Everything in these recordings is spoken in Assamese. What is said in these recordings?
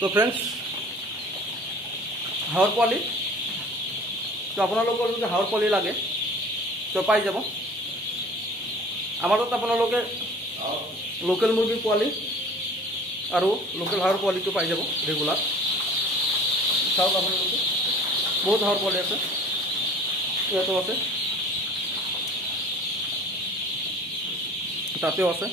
তো ফ্ৰেণ্ডছ হাঁহৰ পোৱালি তো আপোনালোকৰ যদি হাঁহৰ পোৱালি লাগে তো পাই যাব। আমাৰ তাত আপোনালোকে লোকেল মুৰ্গীৰ পোৱালি আৰু লোকেল হাঁহৰ পোৱালিটো পাই যাব ৰেগুলাৰ। চাওক আপোনালোকে বহুত হাঁহৰ পোৱালি আছে, ইয়াতো আছে, তাতেও আছে।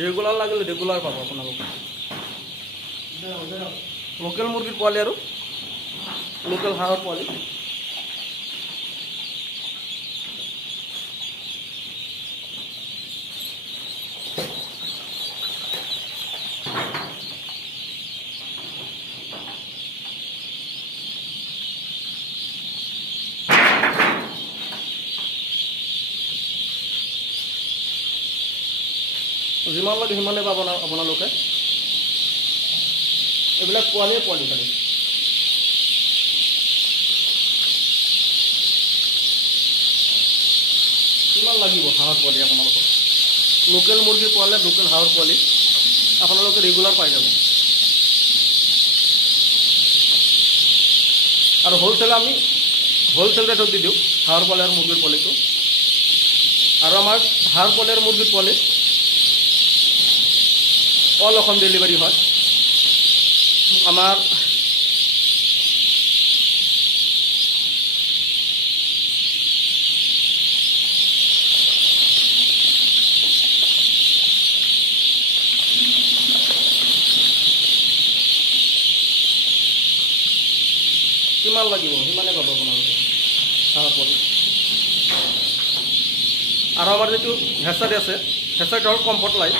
ৰেগুলাৰ লাগিলে ৰেগুলাৰ পাব আপোনালোকে। লোকেল মুৰ্গীৰ পোৱালি আৰু লোকেল হাঁহৰ পোৱালি। যিমান লাগে সিমানে পাব আপোনালোকে। এইবিলাক পোৱালিয়ে পোৱালি খালি। কিমান লাগিব হাঁহৰ পোৱালি আপোনালোকক? লোকেল মুৰ্গীৰ পোৱালি, লোকেল হাঁহৰ পোৱালি আপোনালোকে ৰেগুলাৰ পাই যাব। আৰু আমি হোলচেল ৰেটত দি দিওঁ হাঁহৰ পোৱালি আৰু মুৰ্গীৰ পোৱালিটো। আৰু আমাৰ হাঁহৰ পোৱালি আৰু মুৰ্গীৰ পোৱালি অল অসম ডেলিভাৰী হয়। আমাৰ কিমান লাগিব সিমানে পাব আপোনালোকে হাঁহৰ পোৱালি। আৰু আমাৰ যিটো হেচাৰী আছে, হেচাৰীটো হ'ল কমফৰ্ট লাইফ।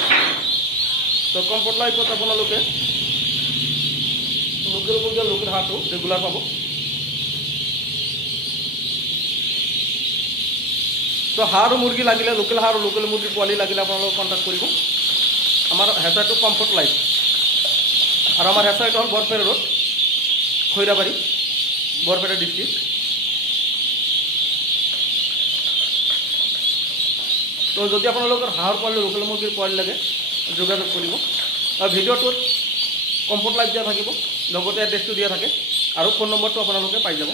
তো কমফৰ্ট লাইফত আপোনালোকে লোকেল মুৰ্গী লোকেল হাঁহটো ৰেগুলাৰ পাব। তো হাঁহ আৰু মুৰ্গী লাগিলে, লোকেল হাঁহ আৰু লোকেল মুৰ্গীৰ পোৱালি লাগিলে আপোনালোকে কণ্টেক্ট কৰিব। আমাৰ হেচাৰীটো কমফৰ্ট লাইফ। আৰু আমাৰ হেচাৰীটো হ'ল বৰপেটা ৰোড, খৈৰাবাৰী, বৰপেটা ডিষ্ট্ৰিক্ট। তো যদি আপোনালোকৰ হাঁহৰ পোৱালি, লোকেল মুৰ্গীৰ পোৱালি লাগে যোগাযোগ কৰিব। আৰু ভিডিঅ'টোত কমফৰ্ট লাইফ দিয়া থাকিব, লগতে এড্ৰেছটো দিয়া থাকে আৰু ফোন নম্বৰটো আপোনালোকে পাই যাব।